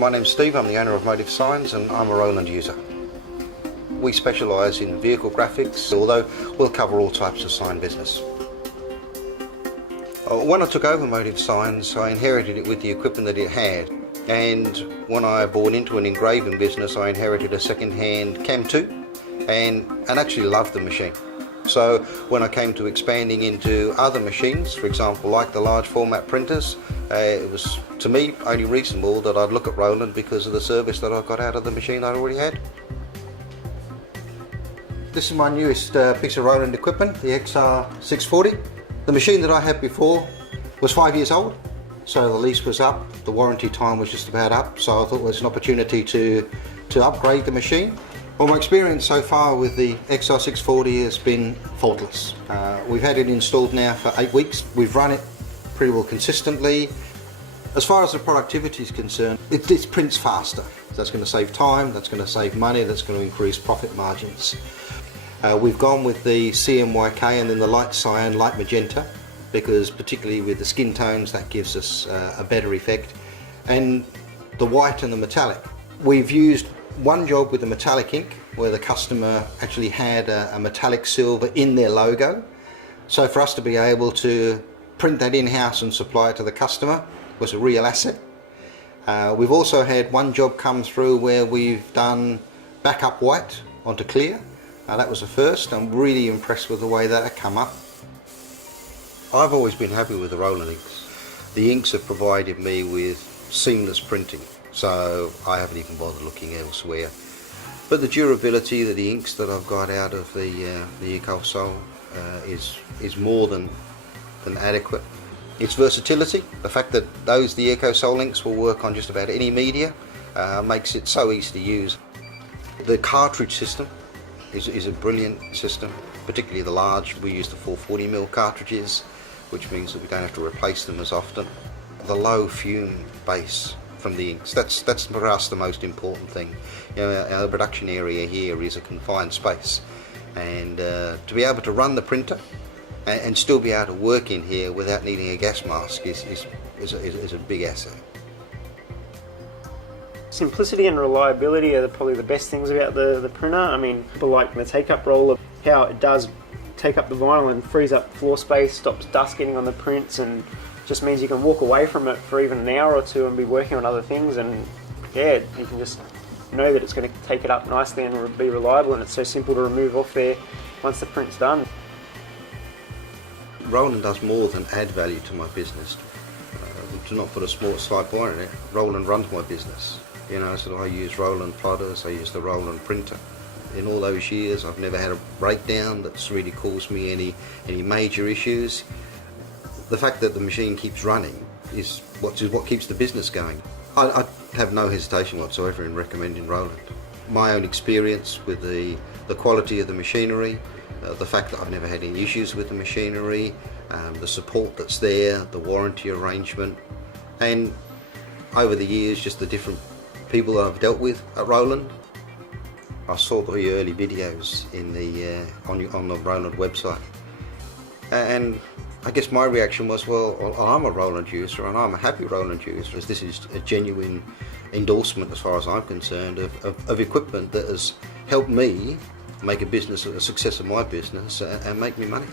My name's Steve, I'm the owner of Motif Signs and I'm a Roland user. We specialise in vehicle graphics, although we'll cover all types of sign business. When I took over Motif Signs, I inherited it with the equipment that it had, and when I bought into an engraving business I inherited a second-hand Cam 2 and actually loved the machine. So when I came to expanding into other machines, for example like the large format printers, it was to me only reasonable that I'd look at Roland because of the service that I got out of the machine I already had. This is my newest piece of Roland equipment, the XR-640. The machine that I had before was 5 years old, so the lease was up, the warranty time was just about up, so I thought it was an opportunity to upgrade the machine. Well, my experience so far with the XR-640 has been faultless. We've had it installed now for 8 weeks. We've run it pretty well consistently. As far as the productivity is concerned, it prints faster. That's going to save time, that's going to save money, that's going to increase profit margins. We've gone with the CMYK and then the light cyan, light magenta, because particularly with the skin tones that gives us a better effect. And the white and the metallic. We've used one job with the metallic ink where the customer actually had a metallic silver in their logo. So for us to be able to print that in-house and supply it to the customer was a real asset. We've also had one job come through where we've done backup white onto clear. That was a first. I'm really impressed with the way that had come up. I've always been happy with the Roland inks. The inks have provided me with seamless printing, so I haven't even bothered looking elsewhere. But the durability of the inks that I've got out of the EcoSol is more than adequate. Its versatility, the fact that the EcoSol inks will work on just about any media, makes it so easy to use. The cartridge system is a brilliant system, particularly the large. We use the 440mm cartridges, which means that we don't have to replace them as often. The low fume base from the inks, that's for us the most important thing. You know, our production area here is a confined space, and to be able to run the printer and still be able to work in here without needing a gas mask is a big asset. Simplicity and reliability are probably the best things about the printer. I mean, people like the take-up roller, how it does take up the vinyl and frees up floor space, stops dust getting on the prints, and just means you can walk away from it for even an hour or two and be working on other things, and yeah, you can just know that it's going to take it up nicely and be reliable, and it's so simple to remove off there once the print's done. Roland does more than add value to my business. To not put a small side point in it, Roland runs my business. You know, so I use Roland plotters, I use the Roland printer. In all those years I've never had a breakdown that's really caused me any major issues. The fact that the machine keeps running is what keeps the business going. I have no hesitation whatsoever in recommending Roland. My own experience with the quality of the machinery, the fact that I've never had any issues with the machinery, the support that's there, the warranty arrangement, and over the years just the different people that I've dealt with at Roland. I saw the early videos on the Roland website, and I guess my reaction was, well, I'm a Roland user and I'm a happy Roland user, as this is a genuine endorsement as far as I'm concerned of equipment that has helped me make a success of my business and make me money.